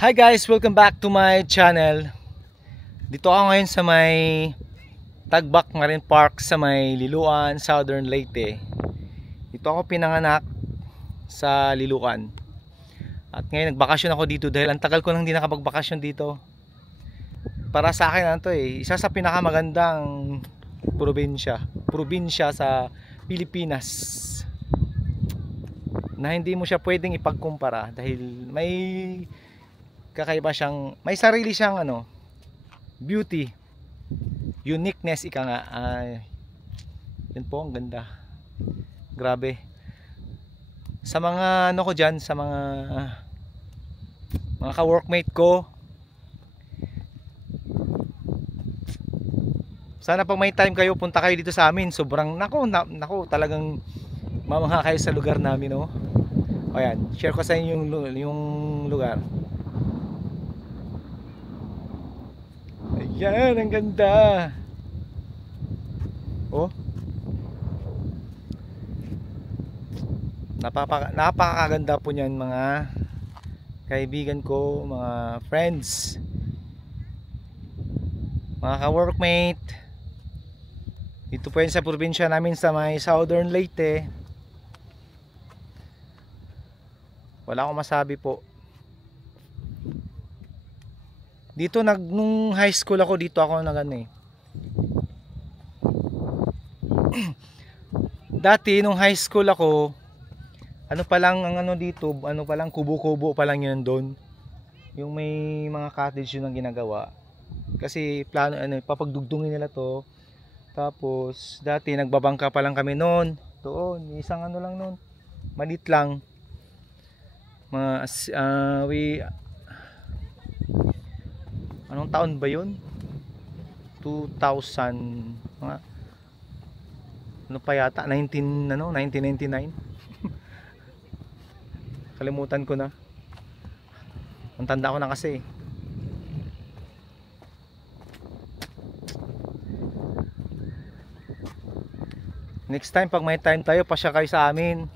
Hi guys, welcome back to my channel. Dito ako ngayon sa may Tagbak Marine Park sa may Liloan, Southern Leyte. Dito ako pinanganak sa Liloan. At ngayon nagbakasyon ako dito dahil ang tagal ko nang hindi nakapagbakasyon dito. Para sa akin ano to isa sa pinakamagandang probinsya sa Pilipinas. Na hindi mo siya pwedeng ipagkumpara dahil may kakaiba siyang, may sarili siyang beauty, uniqueness ika nga. Yun po, ang ganda, grabe. Sa mga ko dyan, sa mga ka-workmate ko, sana pag may time kayo, punta kayo dito sa amin. Sobrang nako talagang mamangha kayo sa lugar namin, no. Ayan, share ko sa inyo yung lugar. Ayan, ang ganda. Oh, napakaganda po niyan mga kaibigan ko, mga friends, mga ka-workmate. Dito po yan sa probinsya namin sa may Southern Leyte. Wala akong masabi po. Dito nung high school ako, dito ako dati nung high school ako, pa lang ang dito, pa lang kubo-kubo pa lang yun doon. Yung may mga cottage yun ang ginagawa. Kasi plano papagdugtungin nila to. Tapos dati nagbabangka pa lang kami noon. Doon, isang lang noon. Malit lang. Anong taon ba yun? 2000 mga pa yata, 1999. Kalimutan ko na. Ang tanda ko na kasi. Next time pag may time tayo, pasya kayo sa amin.